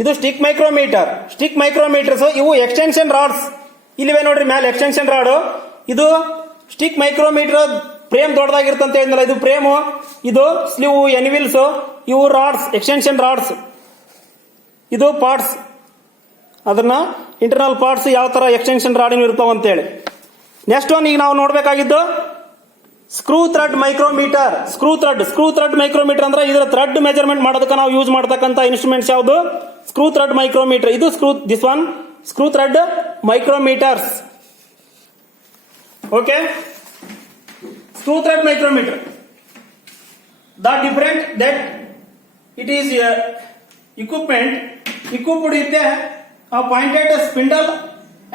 ಇದು stick micrometre. Stick ಮೈಕ್ರೋಮೀಟರ್ಸ್ ಇವು extension rods. ಇಲ್ಲಿವೆ ನೋಡ್ರಿ ಮ್ಯಾಲೆ ಎಕ್ಸ್ಟೆನ್ಷನ್ ರಾಡ್. ಇದು ಸ್ಟಿಕ್ ಮೈಕ್ರೋಮೀಟರ್ ಫ್ರೇಮ್ ದೊಡ್ಡದಾಗಿರ್ತಂತ ಹೇಳಿದ್ನಲ್ಲ, ಇದು ಫ್ರೇಮ್, ಇದು ಸ್ಲೀವ್, ಎನಿವಿಲ್ಸ್, ಇವು ರಾಡ್ಸ್, ಎಕ್ಸ್ಟೆನ್ಷನ್ ರಾಡ್ಸ್. ಇದು ಪಾರ್ಟ್ಸ್, ಅದನ್ನ ಇಂಟರ್ನಲ್ ಪಾರ್ಟ್ಸ್ ಯಾವ ತರ ಎಕ್ಸ್ಟೆನ್ಷನ್ ರಾಡಿನ ಇರ್ತಾವ ಅಂತೇಳಿ. ನೆಕ್ಸ್ಟ್ ಒನ್ ಈಗ ನಾವು ನೋಡ್ಬೇಕಾಗಿದ್ದು screw thread micrometer. Screw thread micrometer ಅಂದ್ರೆ ಇದರ ಥ್ರೆಡ್ ಮೆಜರ್ಮೆಂಟ್ ಮಾಡೋದಕ್ಕೆ ನಾವು ಯೂಸ್ ಮಾಡತಕ್ಕಂತ ಇನ್ಸ್ಟ್ರೂಮೆಂಟ್ಸ್ ಯಾವುದು? Screw thread micrometer. ಇದು this one screw thread micrometers. Okay, screw thread micrometer. The different that it is equipped with a pointed spindle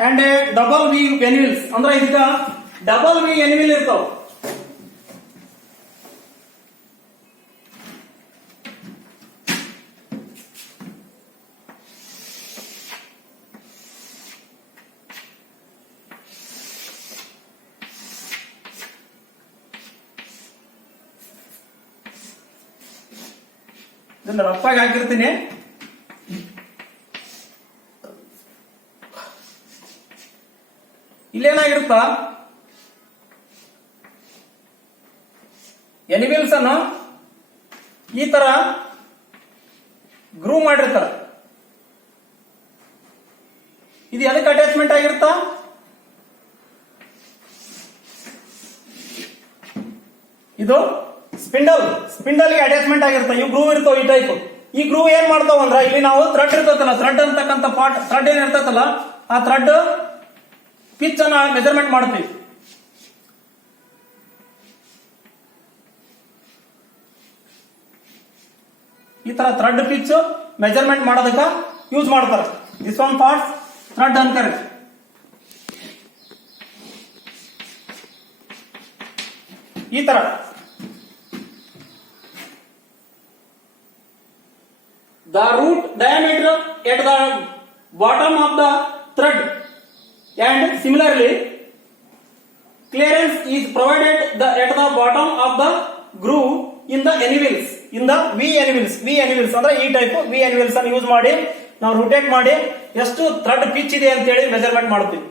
and a double V anvils. ಅಂದ್ರೆ ಇದಕ್ಕ double V ಎನಿವಿಲ್ ಇರ್ತಾವ. ಇದನ್ನ ರಫಾಗಿ ಹಾಕಿರ್ತೀನಿ. ಇಲ್ಲೇನಾಗಿರುತ್ತ, ಎನಿವಿಲ್ಸ್ ಅನ್ನು ಈ ತರ ಗ್ರೂ ಮಾಡಿರ್ತಾರ. ಇದು ಎದಕ್ಕೆ ಅಟ್ಯಾಚ್ಮೆಂಟ್ ಆಗಿರುತ್ತ? ಇದು ಸ್ಪಿಂಡಲ್ ಗೆ ಅಟ್ಯಾಚ್ಮೆಂಟ್ ಆಗಿರುತ್ತೆ. ಇವು ಗ್ರೂ ಇರ್ತಾವ ಈ ಟೈಪ್. ಈ ಗ್ರೂ ಏನ್ ಮಾಡ್ತಾವ ಅಂದ್ರ, ಇಲ್ಲಿ ನಾವು ಥ್ರೆಡ್ ಇರ್ತೈತಲ್ಲ, ಥ್ರೆಡ್ ಅಂತಕ್ಕಂಥ ಪಾರ್ಟ್, ಥ್ರೆಡ್ ಏನ್ ಇರ್ತೈತಲ್ಲ, ಆ ಥ್ರೆಡ್ ಪಿಚ್ ಅನ್ನ ಮೆಜರ್ಮೆಂಟ್ ಮಾಡ್ತೀವಿ. ಈ ತರ ಥ್ರೆಡ್ ಪಿಚ್ ಮೆಜರ್ಮೆಂಟ್ ಮಾಡೋದಕ್ಕ ಯೂಸ್ ಮಾಡ್ತಾರೆ. ದಿಸ್ ಒನ್ ಪಾರ್ಟ್ಸ್ ಥ್ರೆಡ್ ಅಂತಾರೆ. ಈ ತರ the root diameter at the bottom of the thread and similarly clearance is provided at the bottom of the groove in the anvils, in the V anvils ಅಂದ್ರೆ ಈ type V anvils ಅನ್ನು use ಮಾಡಿ ನಾವು rotate ಮಾಡಿ ಎಷ್ಟು thread pitch ಇದೆ ಅಂತ ಹೇಳಿ ಮೆಜರ್ಮೆಂಟ್ ಮಾಡ್ತೀವಿ.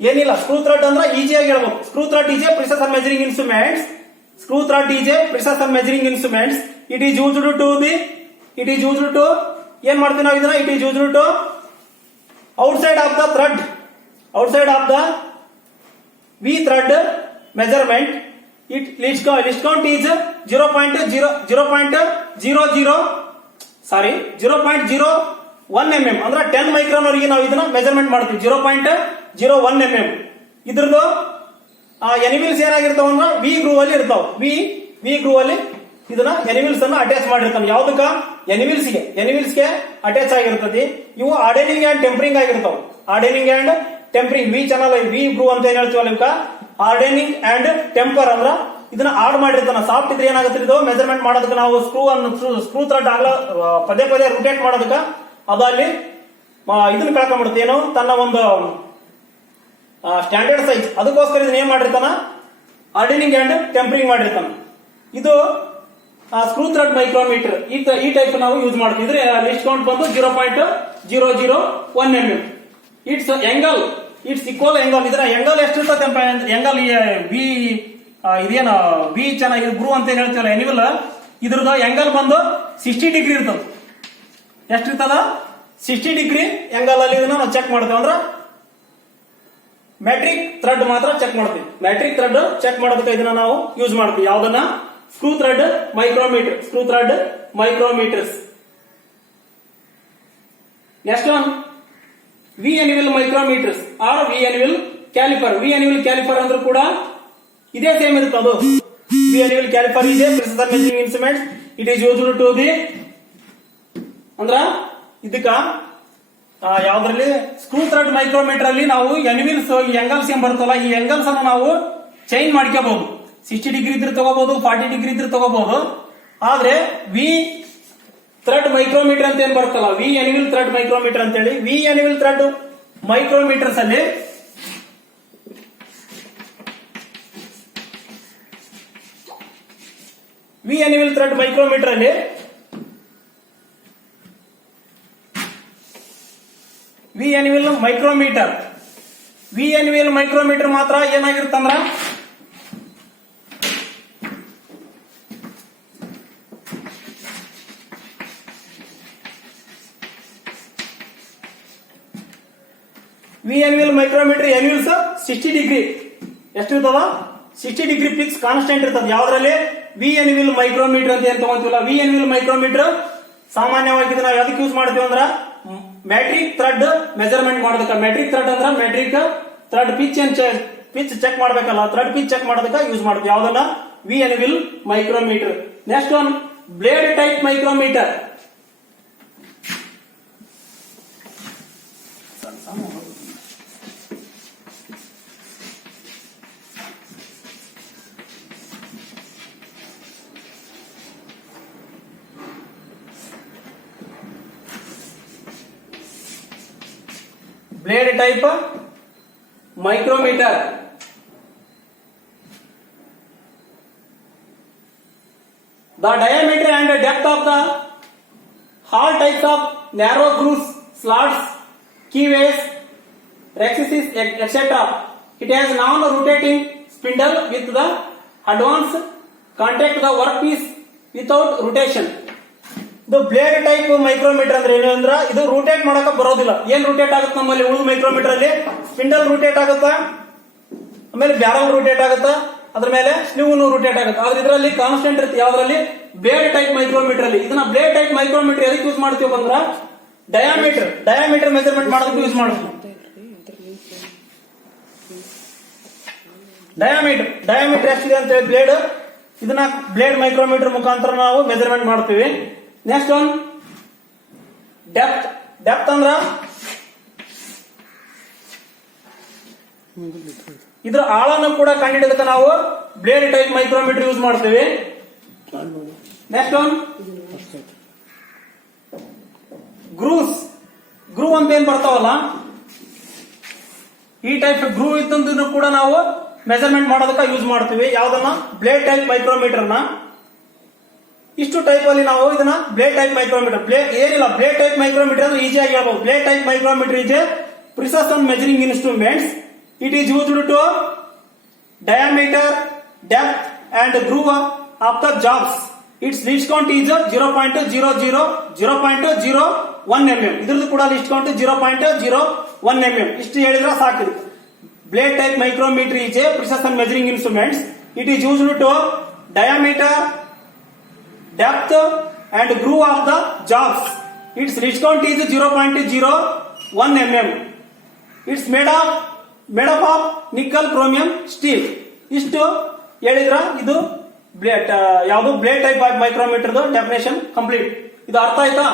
ಏನಿಲ್ಲ, ಸ್ಕ್ರೂ ಥ್ರೆಡ್ ಅಂದ್ರೆ ಈಜಿಯಾಗಿ ಹೇಳ್ಬೇಕು. Screw thread is a precision measuring instruments. Screw thread is a precision measuring instruments. It is used to ಏನ್ ಮಾಡ್ತೀವಿ ನಾವು ಇದನ್ನ? It is used to outside of the thread, outside of the V thread measurement. It list count is 0.01 mm ಅಂದ್ರೆ 10 micron ವರೆಗೆ ನಾವು ಇದನ್ನ measurement ಮಾಡ್ತೀವಿ. 0.01 mm. ಇದ್ರದ್ದು ಎನಿವಿಲ್ಸ್ ಏನಾಗಿರ್ತಾವ ಅಂದ್ರೆ ವಿ ಗ್ರೂವ್ ಅಲ್ಲಿ ಇರ್ತಾವ. ವಿ ಗ್ರೂವ್ ಅಲ್ಲಿ ಇದನ್ನ ಎನಿವಿಲ್ಸ್ ಅನ್ನ ಅಟ್ಯಾಚ್ ಮಾಡಿರ್ತಾನೆ. ಯಾವ್ದಕ್ಕ? ಎನಿವಿಲ್ಸ್ಗೆ ಅಟ್ಯಾಚ್ ಆಗಿರ್ತದೆ. ಇವು ಆರ್ಡನಿಂಗ್ ಅಂಡ್ ಟೆಂಪರಿಂಗ್ ಆಗಿರ್ತಾವ. Hardening and tempering V channel V groove ಅಂತ ಏನ್ ಹೇಳ್ತೀವಲ್ಲ, ಇವಕ್ಕ ಆರ್ಡನಿಂಗ್ ಅಂಡ್ ಟೆಂಪರ್ ಅಂದ್ರ ಇದನ್ನ ಆಡ್ ಮಾಡಿರ್ತಾನ. ಸಾಫ್ಟ್ ಇದ್ರೆ ಏನಾಗುತ್ತೆ, ಇದು ಮೆಜರ್ಮೆಂಟ್ ಮಾಡೋದಕ್ಕೆ ನಾವು ಸ್ಕ್ರೂ ಥ್ರೆಡ್ ಆಗ್ಲ ಪದೇ ರೊಟೇಟ್ ಮಾಡೋದಕ್ಕ ಅದು ಅಲ್ಲಿ ಇದನ್ನ ಕಳ್ಕೊಂಡ್ಬಿಡುತ್ತೆ. ಏನು? ತನ್ನ ಒಂದು ಸ್ಟ್ಯಾಂಡರ್ಡ್ ಸೈಜ್. ಅದಕ್ಕೋಸ್ಕರ ಇದನ್ನ ಏನ್ ಮಾಡಿರ್ತಾನ? ಆರ್ಡನಿಂಗ್ ಅಂಡ್ ಟೆಂಪರಿಂಗ್ ಮಾಡಿರ್ತಾನ. ಇದು ಸ್ಕ್ರೂ ಥ್ರೆಡ್ ಮೈಕ್ರೋಮೀಟರ್. ಈ ಟೈಪ್ ನಾವು ಯೂಸ್ ಮಾಡ್ತೀವಿ. ಇದ್ರೆ ಲಿಸ್ಟ್ ಕೌಂಟ್ ಬಂದು 0.001 mm. It's angle, it's equal angle. ಇದರ ಎಂಗಲ್ ಎಷ್ಟಿರ್ತದೆ? ಎಂಗಲ್ ಬಿ ಇದೇನು ಬಿ ಚೆನ್ನಾಗಿ ಗ್ರೂ ಅಂತ ಏನ್ ಹೇಳ್ತೀವಲ್ಲ ಎನಿವಲ್, ಇದ್ರದ್ದು ಎಂಗಲ್ ಬಂದು 60 ಡಿಗ್ರಿ ಇರ್ತದೆ. ಎಷ್ಟಿರ್ತದ? 60 ಡಿಗ್ರಿ ಎಂಗಲ್ ಅಲ್ಲಿ ಇದನ್ನ ನಾವು ಚೆಕ್ ಮಾಡ್ತೇವೆ. ಅಂದ್ರೆ ಮೆಟ್ರಿಕ್ ಥ್ರೆಡ್ ಮಾತ್ರ ಚೆಕ್ ಮಾಡ್ತೀವಿ. ಮೆಟ್ರಿಕ್ ಥ್ರೆಡ್ ಚೆಕ್ ಮಾಡೋದಕ್ಕೆ ಇದನ್ನ ನಾವು ಯೂಸ್ ಮಾಡ್ತೀವಿ. ಯಾವ್ದನ್ನ? Screw thread micrometer. Screw thread micrometers. Next one V anvil micrometers or V anvil caliper. V anvil caliper ಅಂದ್ರೂ ಕೂಡ ಇದೇ ಸೇಮ್ ಇರುತ್ತೆ. ಅದು ವಿ ಅನಿವಲ್ ಕ್ಯಾಲಿಪರ್ ಇದೆ precision measuring instruments. It is used to the ಅಂದ್ರ ಇದಕ್ಕ ಯಾವ್ದ್ರಲ್ಲಿ? ಸ್ಕ್ರೂ ಥ್ರೆಡ್ ಮೈಕ್ರೋಮೀಟರ್ ಅಲ್ಲಿ ನಾವು ಎನಿವಿಲ್ಸ್ ಎಂಗಲ್ಸ್ ಏನ್ ಬರ್ತಲ್ಲ, ಈ ಎಂಗಲ್ಸ್ ಅನ್ನು ನಾವು ಚೇಂಜ್ ಮಾಡ್ಕೋಬಹುದು. 60 ಡಿಗ್ರಿ ಇದ್ರೆ ತಗೋಬಹುದು, 40 ಡಿಗ್ರಿ ಇದ್ರೆ ತಗೋಬಹುದು. ಆದ್ರೆ ವಿ ಥ್ರೆಡ್ ಮೈಕ್ರೋಮೀಟರ್ ಅಂತ ಏನ್ ಬರ್ತಲ್ಲ, ವಿ ಎನಿವಿಲ್ ಥ್ರೆಡ್ ಮೈಕ್ರೋಮೀಟರ್ ಅಂತ ಹೇಳಿ, ವಿ ಎನಿವಿಲ್ ಥ್ರೆಡ್ ಮೈಕ್ರೋಮೀಟರ್ಸ್ ಅಲ್ಲಿ ವಿ ಅನಿವಲ್ ಥ್ರೆಡ್ ಮೈಕ್ರೋಮೀಟರ್ ಅಲ್ಲಿ ವಿ ಅನಿವಲ್ ಮೈಕ್ರೋಮೀಟರ್ ಮಾತ್ರ ಏನಾಗಿರುತ್ತಂದ್ರ ವಿ ಅನಿವಲ್ ಮೈಕ್ರೋಮೀಟರ್ ಎನ್ಯೂಲ್ಸ್ 60 ಡಿಗ್ರಿ ಎಷ್ಟಿರ್ತದ 60 ಡಿಗ್ರಿ ಫಿಕ್ಸ್ ಕಾನ್ಸ್ಟೆಂಟ್ ಇರ್ತದೆ ಯಾವ್ದ್ರಲ್ಲಿ ವಿ ಅನಿವಲ್ ಮೈಕ್ರೋಮೀಟರ್ ಅಂತ ಏನ್ ತಗೊಂತೀವಲ್ಲ ವಿ ಅನಿವಲ್ ಮೈಕ್ರೋಮೀಟರ್ ಸಾಮಾನ್ಯವಾಗಿ ನಾವು ಯಾವ್ದಕ್ಕೆ ಯೂಸ್ ಮಾಡ್ತೀವಿ ಅಂದ್ರ ಮ್ಯಾಟ್ರಿಕ್ ಥ್ರೆಡ್ ಮೆಜರ್ಮೆಂಟ್ ಮಾಡೋದಕ್ಕ ಮ್ಯಾಟ್ರಿಕ್ ಥ್ರೆಡ್ ಅಂದ್ರ ಮ್ಯಾಟ್ರಿಕ್ ಥ್ರೆಡ್ ಪಿಚ್ ಚೆಕ್ ಮಾಡ್ಬೇಕಲ್ಲ ಥ್ರೆಡ್ ಪಿಚ್ ಚೆಕ್ ಮಾಡೋದಕ್ಕ ಯೂಸ್ ಮಾಡ್ತೀವಿ ಯಾವ್ದನ್ನ V anvil micrometer next one blade type micrometer blade type micrometer. The diameter and depth of the all types of narrow grooves, slots, keyways, rexes, etc. It has non-rotating spindle with the advance contact the workpiece without rotation. ಇದು blade type micrometer ಅಂದ್ರೆ ಏನು ಅಂದ್ರ ಇದು rotate ಮಾಡಕ ಬರೋದಿಲ್ಲ ಏನ್ rotate ಆಗುತ್ತೆ ನಮ್ಮಲ್ಲಿ ಉಳಿದ ಮೈಕ್ರೋಮೀಟರ್ ಅಲ್ಲಿ ಸ್ಪಿಂಡಲ್ ರೋಟೇಟ್ ಆಗುತ್ತಾ ಆಮೇಲೆ ಬ್ಯಾರಲ್ ರೋಟೇಟ್ ಆಗುತ್ತಾ ಅದ್ರ ಮೇಲೆ ಸ್ಲೀವ್ ರೋಟೇಟ್ ಆಗುತ್ತೆ ಆದ್ರೆ ಇದರಲ್ಲಿ ಕಾನ್ಸ್ಟೆಂಟ್ ಇರುತ್ತೆ ಯಾವ್ದ್ರಲ್ಲಿ ಬ್ಲೇಡ್ ಟೈಪ್ ಮೈಕ್ರೋಮೀಟರ್ ಅಲ್ಲಿ ಇದನ್ನ ಬ್ಲೇಡ್ ಟೈಪ್ ಮೈಕ್ರೋಮೀಟರ್ ಎದಕ್ಕೆ ಯೂಸ್ ಮಾಡ್ತೀವಿ ಅಂದ್ರ ಡಯಾಮೀಟರ್ ಮೆಜರ್ಮೆಂಟ್ ಮಾಡೋದಕ್ಕೆ ಯೂಸ್ ಮಾಡ್ತೀವಿ ಡಯಾಮೀಟರ್ ಎಷ್ಟಿದೆ ಅಂತ ಹೇಳಿ ಬ್ಲೇಡ್ ಇದನ್ನ ಬ್ಲೇಡ್ ಮೈಕ್ರೋಮೀಟರ್ ಮುಖಾಂತರ ನಾವು ಮೆಜರ್ಮೆಂಟ್ ಮಾಡ್ತೀವಿ ನೆಕ್ಸ್ಟ್ ಒನ್ ಡೆಪ್ತ್ ಅಂದ್ರ ಇದ್ರ ಆಳನ್ನು ಕೂಡ ಕಂಡುಹಿಡಿದಕ್ಕೆ ನಾವು ಬ್ಲೇಡ್ ಟೈಪ್ ಮೈಕ್ರೋಮೀಟರ್ ಯೂಸ್ ಮಾಡ್ತೀವಿ ನೆಕ್ಸ್ಟ್ ಒನ್ ಗ್ರೂ ಅಂತ ಏನ್ ಬರ್ತಾವಲ್ಲ ಈ ಟೈಪ್ ಗ್ರೂ ಇದ್ದಂತೂ ಕೂಡ ನಾವು ಮೆಜರ್ಮೆಂಟ್ ಮಾಡೋದಕ್ಕೆ ಯೂಸ್ ಮಾಡ್ತೀವಿ ಯಾವ್ದನ್ನ ಬ್ಲೇಡ್ ಟೈಪ್ ಮೈಕ್ರೋಮೀಟರ್ ನ ಇಷ್ಟು ಟೈಪ್ ಅಲ್ಲಿ ನಾವು ಇದನ್ನ ಬ್ಲೇಡ್ ಟೈಪ್ ಮೈಕ್ರೋಮೀಟರ್ ಏನಿಲ್ಲ ಬ್ಲೇಡ್ ಟೈಪ್ ಮೈಕ್ರೋಮೀಟರ್ ಅಂದ್ರೆ ಈಸಿ ಆಗಿ ಹೇಳ್ಬಹುದು blade type micrometer is a precision measuring instruments it is used to diameter depth and groove of the jobs its least count is 0.01 mm ಇದ್ರದ್ದು ಕೂಡ least count 0.01 mm ಇಷ್ಟು ಹೇಳಿದ್ರೆ ಸಾಕು blade type micrometer is a precision measuring instruments it is used to diameter depth and groove of the jobs. Its least count is 0.01 mm. It's made up of nickel chromium steel. ಇಷ್ಟು ಹೇಳಿದ್ರ ಇದು ಯಾವುದು blade type micrometre definition complete ಇದು ಅರ್ಥ ಆಯ್ತಾ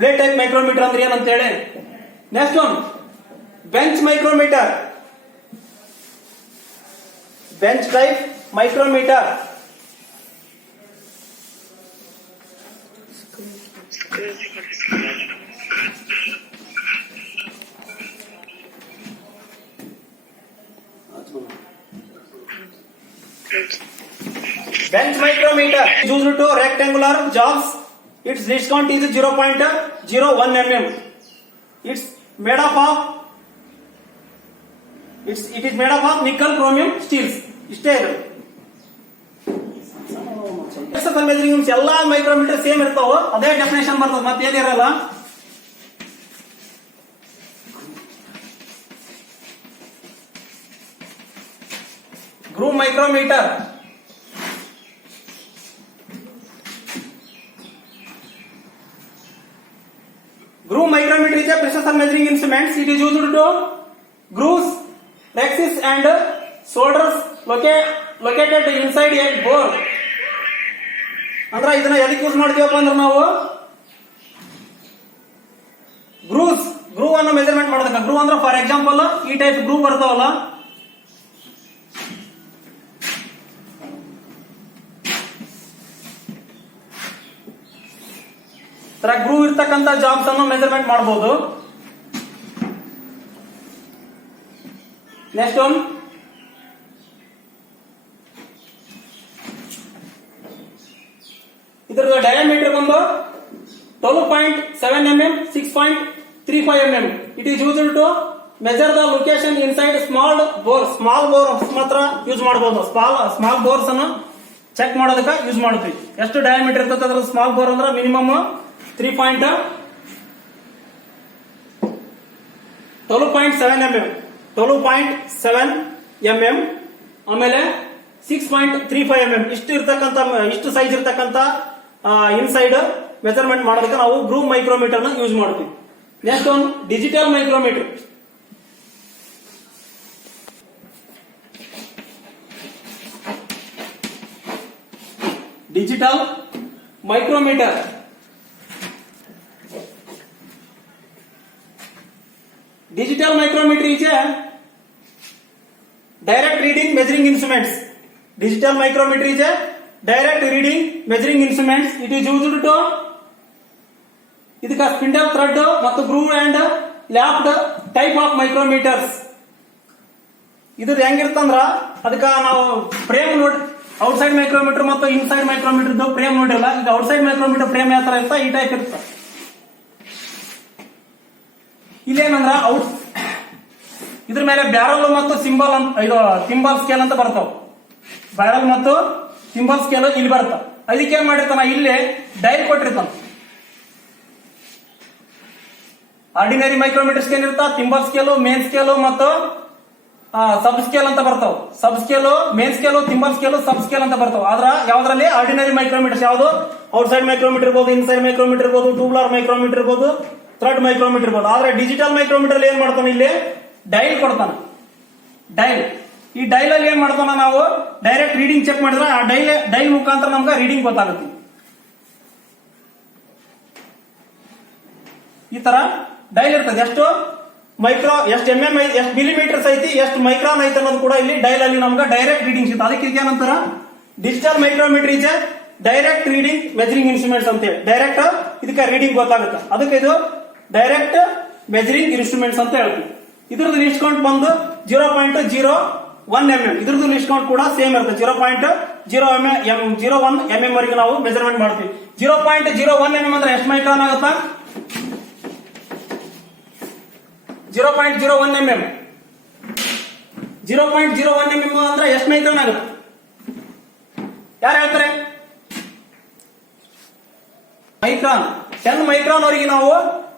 blade type micrometer ಅಂದ್ರೆ ಏನಂತ ಹೇಳಿ next one bench type micrometre bench micrometer is used to rectangular jobs. Its least count is 0.01 mm. It is made up of nickel chromium steels. ಇಷ್ಟೇ ಇದೆ measuring ಎಲ್ಲಾ micrometre same ಇರ್ತಾವ ಅದೇ definition ಬರ್ತದೆ ಮತ್ತೆ ಏನಿರಲ್ಲ groove micrometer is a precision measuring instruments. It is used to grooves, rexes and shoulders located inside a bore. ಅಂದ್ರೆ ಇದನ್ನ ಎದಕ್ಕೆ ಯೂಸ್ ಮಾಡ್ತೀವಪ್ಪ ಅಂದ್ರೆ ನಾವು ಗ್ರೂವ್ ಅನ್ನು ಮೆಜರ್ಮೆಂಟ್ ಮಾಡೋದಕ್ಕೆ ಗ್ರೂವ್ ಅಂದ್ರೆ ಫಾರ್ ಎಕ್ಸಾಂಪಲ್ ಈ ಟೈಪ್ ಗ್ರೂವ್ ಬರ್ತಾವಲ್ಲ ಗ್ರೂವ್ ಇರ್ತಕ್ಕಂಥ ಜಾಬ್ಸ್ ಅನ್ನು ಮೆಜರ್ಮೆಂಟ್ ಮಾಡಬಹುದು ನೆಕ್ಸ್ಟ್ ಒನ್ ಇದ್ರದ್ದು ಡಯಾಮೀಟರ್ ಬಂದು 12.7 mm, 6.35 mm. It is used to measure the location inside small bore. Small bore ಮಾತ್ರ ಯೂಸ್ ಮಾಡಬಹುದು. ಸ್ಮಾಲ್ ಬೋರ್ಸ್ ಅನ್ನು ಚೆಕ್ ಮಾಡೋದಕ್ಕೆ ಯೂಸ್ ಮಾಡ್ತೀವಿ. ಎಷ್ಟು ಡಯಾಮೀಟರ್ ಇರ್ತದೆ ಅದ್ರ ಸ್ಮಾಲ್ ಬೋರ್ ಅಂದ್ರೆ ಮಿನಿಮಮ್ 12.7 mm, ಆಮೇಲೆ 6.35 mm ಇಷ್ಟು ಸೈಜ್ ಇರ್ತಕ್ಕಂತ ಇನ್ಸೈಡ್ ಮೆಜರ್ಮೆಂಟ್ ಮಾಡೋದಕ್ಕೆ ನಾವು ಗ್ರೂವ್ ಮೈಕ್ರೋಮೀಟರ್ ನ ಯೂಸ್ ಮಾಡ್ತೀವಿ. ನೆಕ್ಸ್ಟ್ ಒಂದು digital micrometre. Digital micrometer. Digital micrometer is a direct reading measuring instruments. Digital micrometer is a direct reading measuring instruments. It is used to ಇದಕ್ಕೆ spindle thread ಮತ್ತು groove and lapped type of micrometers. ಇದು ಹೆಂಗಿರ್ತಂದ್ರ ಅದಕ್ಕ ನಾವು frame ನೋಡಿ outside micrometer ಮತ್ತು inside micrometer frame ನೋಡಿರಲ್ಲ. ಈಗ ಔಟ್ಸೈಡ್ ಮೈಕ್ರೋಮೀಟರ್ ಫ್ರೇಮ್ ಯಾವ ತರ ಇರ್ತಾ ಈ ಟೈಪ್ ಇರುತ್ತೆ. ಇಲ್ಲೇನಂದ್ರ ಇದ್ರ ಮೇಲೆ ಬ್ಯಾರಲ್ ಮತ್ತು ಸಿಂಬಲ್ ಇದು ಸಿಂಬಲ್ ಸ್ಕೇಲ್ ಅಂತ ಬರ್ತಾವ. ಬ್ಯಾರಲ್ ಮತ್ತು ಸಿಂಬಲ್ ಸ್ಕೇಲ್ ಇಲ್ಲಿ ಬರ್ತಾವ. ಅದಕ್ಕೆ ಏನ್ ಮಾಡಿರ್ತಾನ ಇಲ್ಲಿ ಡೈಲ್ ಕೊಟ್ಟಿರ್ತಾನ. ಆರ್ಡಿನರಿ ಮೈಕ್ರೋಮೀಟರ್ ಸ್ಕೇಲ್ ಇರ್ತಾ, ಸಿಂಬಲ್ ಸ್ಕೇಲು, ಮೇನ್ ಸ್ಕೇಲು ಮತ್ತು ಸಬ್ ಸ್ಕೇಲ್ ಅಂತ ಬರ್ತಾವ. Sub scale, main scale, thimble scale, sub scale ಅಂತ ಬರ್ತಾವ. ಆದ್ರ ಯಾವ್ದ್ರಲ್ಲಿ ಆರ್ಡಿನರಿ ಮೈಕ್ರೋಮೀಟರ್ಸ್ ಯಾವ್ದು ಔಟ್ಸೈಡ್ ಮೈಕ್ರೋಮೀಟರ್ ಇರ್ಬೋದು, ಇನ್ಸೈಡ್ ಮೈಕ್ರೋಮೀಟರ್ ಇರ್ಬೋದು, ಟ್ಯೂಬ್ಲರ್ ಮೈಕ್ರೋಮೀಟರ್ ಇರ್ಬೋದು, ಥ್ರೆಡ್ ಮೈಕ್ರೋಮೀಟರ್ ಇರ್ಬೋದು. ಆದ್ರೆ ಡಿಜಿಟಲ್ ಮೈಕ್ರೋಮೀಟರ್ ಏನ್ ಮಾಡ್ತಾನೆ ಇಲ್ಲಿ ಡೈಲ್ ಕೊಡ್ತಾನ. ಡೈಲ್ ಈ ಡೈಲ್ ಅಲ್ಲಿ ಏನ್ ಮಾಡ್ತಾನ ನಾವು ಡೈರೆಕ್ಟ್ ರೀಡಿಂಗ್ ಚೆಕ್ ಮಾಡಿದ್ರೆ ಆ ಡೈಲ್ ಮುಖಾಂತರ ನಮ್ಗೆ ರೀಡಿಂಗ್ ಗೊತ್ತಾಗುತ್ತೆ. ಈ ತರ ಡೈಲ್ ಇರ್ತದೆ. ಎಷ್ಟು ಮಿಲಿಮೀಟರ್ಸ್ ಐತಿ, ಎಷ್ಟು ಮೈಕ್ರಾನ್ ಐತಿ ಅನ್ನೋದು ಕೂಡ ಇಲ್ಲಿ ಡೈಲ್ ಅಲ್ಲಿ ನಮ್ಗೆ ಡೈರೆಕ್ಟ್ ರೀಡಿಂಗ್ ಸಿಗುತ್ತೆ. ಅದಕ್ಕೆ ಏನಂತಾರ digital micrometre is direct reading measuring instruments ಅಂತೇಳಿ. ಡೈರೆಕ್ಟ್ ಇದಕ್ಕೆ ರೀಡಿಂಗ್ ಗೊತ್ತಾಗುತ್ತೆ. ಅದಕ್ಕೆ ಇದು ಡೈರೆಕ್ಟ್ ಮೆಜರಿಂಗ್ ಇನ್ಸ್ಟ್ರೂಮೆಂಟ್ಸ್ ಅಂತ ಹೇಳ್ತೀವಿ. ಇದ್ರದ್ದು ಲಿಸ್ಟ್ ಕೌಂಟ್ ಬಂದು 0.01 mm. ಇದ್ರದ್ದು ಲಿಸ್ಟ್ ಕೌಂಟ್ ಕೂಡ ಸೇಮ್ ಇರುತ್ತೆ. 0.01 mm ವರೆಗೆ ನಾವು ಮೆಜರ್ಮೆಂಟ್ ಮಾಡ್ತೀವಿ. 0.01 mm ಅಂದ್ರೆ ಎಷ್ಟು ಮೈಕ್ರಾನ್ ಆಗುತ್ತಾ? 0.01 mm. 0.01 mm ಅಂದ್ರೆ ಎಷ್ಟು ಮೈಕ್ರಾನ್ ಆಗುತ್ತೆ? ಯಾರು ಹೇಳ್ತಾರೆ? ಮೈಕ್ರಾನ್. 10 ಮೈಕ್ರಾನ್ ವರೆಗೆ ನಾವು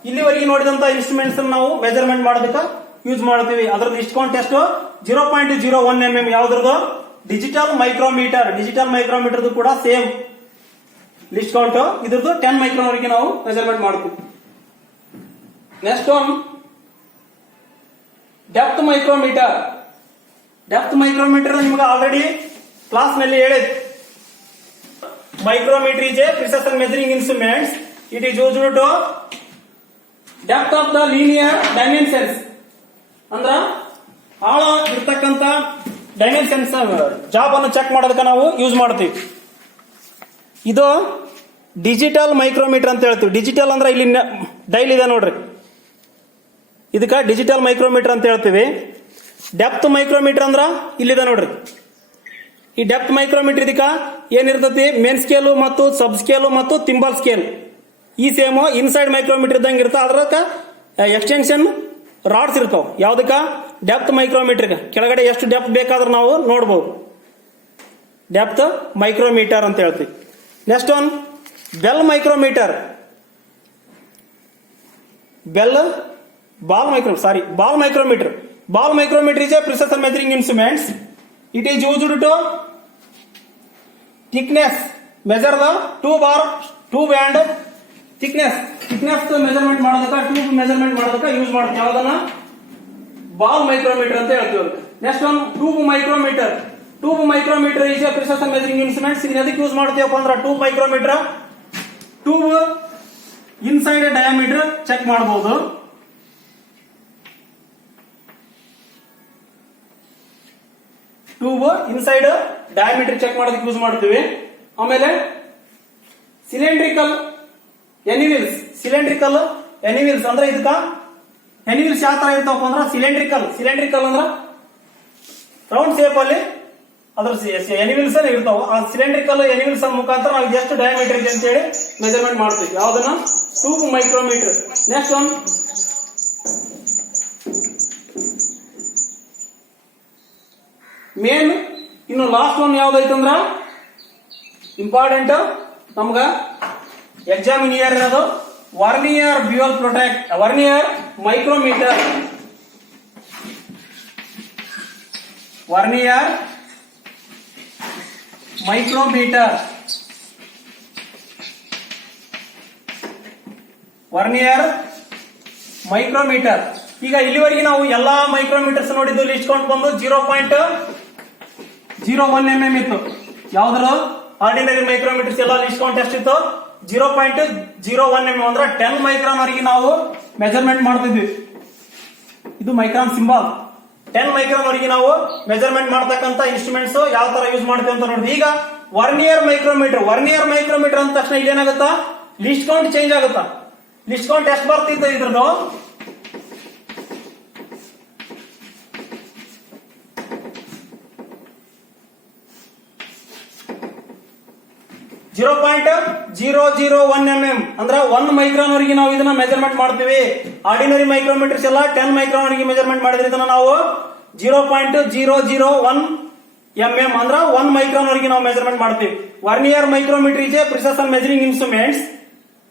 ಇಲ್ಲಿವರೆಗೆ ನೋಡಿದಂತ ಇನ್ಸ್ಟ್ರೂಮೆಂಟ್ಸ್ ನಾವು ಮೆಜರ್ಮೆಂಟ್ ಮಾಡೋದಕ್ಕೆ ಯೂಸ್ ಮಾಡ್ತೀವಿ. ಅದ್ರದ್ದು ಲಿಸ್ಟ್ ಕೌಂಟ್ ಎಷ್ಟು? 0.01 mm. ಯಾವ್ದ್ರದ್ದು? Digital micrometer. ಡಿಜಿಟಲ್ ಮೈಕ್ರೋಮೀಟರ್ ಕೂಡ ಸೇಮ್ ಲಿಸ್ಟ್ ಕೌಂಟ್. ಇದ್ರದ್ದು 10 ಮೈಕ್ರಾನ್ ವರೆಗೆ ನಾವು ಮೆಜರ್ಮೆಂಟ್ ಮಾಡ್ತೀವಿ. Next one depth micrometer. Depth micrometer ನಿಮ್ಗೆ ಆಲ್ರೆಡಿ ಕ್ಲಾಸ್ ನಲ್ಲಿ ಹೇಳಿದ್. Micrometer is a precision measuring instruments. It is used to depth of the linear dimensions. ಅಂದ್ರ ಆಳ ಇರ್ತಕ್ಕಂತ ಡೈಮೆನ್ಷನ್ಸ್ ಜಾಬ್ ಅನ್ನು ಚೆಕ್ ಮಾಡೋದಕ್ಕೆ ನಾವು ಯೂಸ್ ಮಾಡ್ತೀವಿ. ಇದು ಡಿಜಿಟಲ್ ಮೈಕ್ರೋಮೀಟರ್ ಅಂತ ಹೇಳ್ತೀವಿ. ಡಿಜಿಟಲ್ ಅಂದ್ರೆ ಇಲ್ಲಿ ಡೈಲ್ ಇದೆ ನೋಡ್ರಿ, ಇದಕ್ಕ ಡಿಜಿಟಲ್ ಮೈಕ್ರೋಮೀಟರ್ ಅಂತ ಹೇಳ್ತೀವಿ. ಡೆಪ್ತ್ ಮೈಕ್ರೋಮೀಟರ್ ಅಂದ್ರ ಇಲ್ಲಿದೆ ನೋಡ್ರಿ. ಈ ಡೆಪ್ತ್ ಮೈಕ್ರೋಮೀಟರ್ ಇದಕ್ಕ ಏನಿರ್ತತಿ? ಮೇನ್ ಸ್ಕೇಲು ಮತ್ತು ಸಬ್ ಸ್ಕೇಲು ಮತ್ತು ತಿಂಬಲ್ ಸ್ಕೇಲ್ ಈ ಸೇಮ್ ಇನ್ಸೈಡ್ ಮೈಕ್ರೋಮೀಟರ್ ಇದ್ದಂಗೆ ಇರ್ತಾವ. ಅದ್ರಕ್ಕ ಎಕ್ಸ್ಟೆನ್ಷನ್ ರಾಡ್ಸ್ ಇರ್ತಾವ. ಯಾವ್ದಕ್ಕ? Depth micrometer. ಕೆಳಗಡೆ ಎಷ್ಟು ಡೆಪ್ತ್ ಬೇಕಾದ್ರೂ ನಾವು ನೋಡಬಹುದು. ಡೆಪ್ತ್ ಮೈಕ್ರೋಮೀಟರ್ ಅಂತ ಹೇಳ್ತೀವಿ. Next one bell micrometre. ball micrometer. Ball micrometer is a precision measuring instruments. It is used to thickness, measure the tube and thickness measurement ಮಾಡೋದಕ್ಕೆ, ಟ್ಯೂಬ್ ಮೆಜರ್ಮೆಂಟ್ ಮಾಡೋದಕ್ಕೆ use ಮಾಡ್ತೀವಿ. ಯಾವ್ದನ್ನ? ಬಾಲ್ ಮೈಕ್ರೋಮೀಟರ್ ಅಂತ ಹೇಳ್ತೀವಿ. Next one tube micrometer. Tube micrometre is a precision measuring instruments. ಇದನ್ನ ಎದಕ್ಕೆ use ಮಾಡ್ತೀವಪ್ಪ ಅಂದ್ರೆ tube micrometer tube inside diameter check ಮಾಡಬಹುದು. ಟ್ಯೂಬ್ ಇನ್ಸೈಡ್ ಡಯಾಮೀಟರ್ ಚೆಕ್ ಮಾಡೋದಕ್ಕೆ ಯೂಸ್ ಮಾಡ್ತೀವಿ. ಆಮೇಲೆ ಸಿಲಿಂಡ್ರಿಕಲ್ ಎನಿವಿಲ್ಸ್. ಅಂದ್ರೆ ಇದಕ್ಕ ಎನಿವಿಲ್ಸ್ ಯಾವ ತರ ಇರ್ತಾವಪ್ಪ ಅಂದ್ರೆ ಸಿಲಿಂಡ್ರಿಕಲ್ ಅಂದ್ರೆ ರೌಂಡ್ ಶೇಪ್ ಅಲ್ಲಿ ಅದ್ರ ಎನಿವಿಲ್ಸನ್ ಇರ್ತಾವ. ಆ ಸಿಲಿಂಡ್ರಿಕಲ್ ಎನಿವಿಲ್ಸನ್ ಮುಖಾಂತರ ನಾವು ಎಷ್ಟು ಡಯಾಮೀಟರ್ ಇದೆ ಅಂತ ಹೇಳಿ ಮೆಜರ್ಮೆಂಟ್ ಮಾಡ್ತೀವಿ. ಯಾವ್ದನ್ನ? Tube micrometer. Next one main. ಇನ್ನು ಲಾಸ್ಟ್ ಒನ್ ಯಾವ್ದೈತಂದ್ರ ಇಂಪಾರ್ಟೆಂಟ್ ನಮ್ಗ ಎಕ್ಸಾಮ್ ಇಯರ್ ಇರೋದು vernier bevel protractor vernier micrometer. Vernier micrometer. Vernier micrometer. ಈಗ ಇಲ್ಲಿವರೆಗೆ ನಾವು ಎಲ್ಲಾ ಮೈಕ್ರೋಮೀಟರ್ಸ್ ನೋಡಿದ್ದು ಲಿಸ್ಟ್ ಕೊಂಡು ಬಂದು 0.01 mm ಇತ್ತು. ಯಾವ್ದ್ರ ಆರ್ಡಿನರಿ ಮೈಕ್ರೋಮೀಟರ್ಸ್ ಎಲ್ಲ ಲಿಸ್ಟ್ ಕೌಂಟ್ ಎಷ್ಟಿತ್ತು? 0.01 mm ಅಂದ್ರೆ 10 ಮೈಕ್ರಾನ್ ವರೆಗೆ ನಾವು ಮೆಜರ್ಮೆಂಟ್ ಮಾಡ್ತಿದ್ವಿ. ಇದು ಮೈಕ್ರಾನ್ ಸಿಂಬಲ್. 10 ಮೈಕ್ರಾನ್ ವರೆಗೆ ನಾವು ಮೆಜರ್ಮೆಂಟ್ ಮಾಡ್ತಕ್ಕಂತ ಇನ್ಸ್ಟ್ರೂಮೆಂಟ್ಸ್ ಯಾವ ತರ ಯೂಸ್ ಮಾಡ್ತೀವಿ ಅಂತ ನೋಡಿದ್ವಿ. ಈಗ ವರ್ನಿಯರ್ ಮೈಕ್ರೋಮೀಟರ್ ಅಂದ ತಕ್ಷಣ ಇಲ್ಲಿ ಏನಾಗುತ್ತಾ? ಲಿಸ್ಟ್ ಕೌಂಟ್ ಚೇಂಜ್ ಆಗುತ್ತಾ? ಲಿಸ್ಟ್ ಕೌಂಟ್ ಎಷ್ಟು ಬರ್ತಿತ್ತು ಇದ್ರದ್ದು? 0.001 mm ಅಂದ್ರೆ 1 ಮೈಕ್ರಾನ್ ವರೆಗೆ ನಾವು ಇದನ್ನ ಮೆಜರ್ಮೆಂಟ್ ಮಾಡ್ತೀವಿ. ಆರ್ಡಿನರಿ ಮೈಕ್ರೋಮೀಟರ್ಸ್ ಎಲ್ಲ 10 ಮೈಕ್ರಾನ್ ವರೆಗೆ ಮೆಜರ್ಮೆಂಟ್ ಮಾಡಿದ್ರೆ ಇದನ್ನ ನಾವು 0.001 mm ಅಂದ್ರೆ 1 ಮೈಕ್ರಾನ್ ವರೆಗೆ ನಾವು ಮೆಜರ್ಮೆಂಟ್ ಮಾಡ್ತೀವಿ. Vernier micrometer is a precision measuring instruments.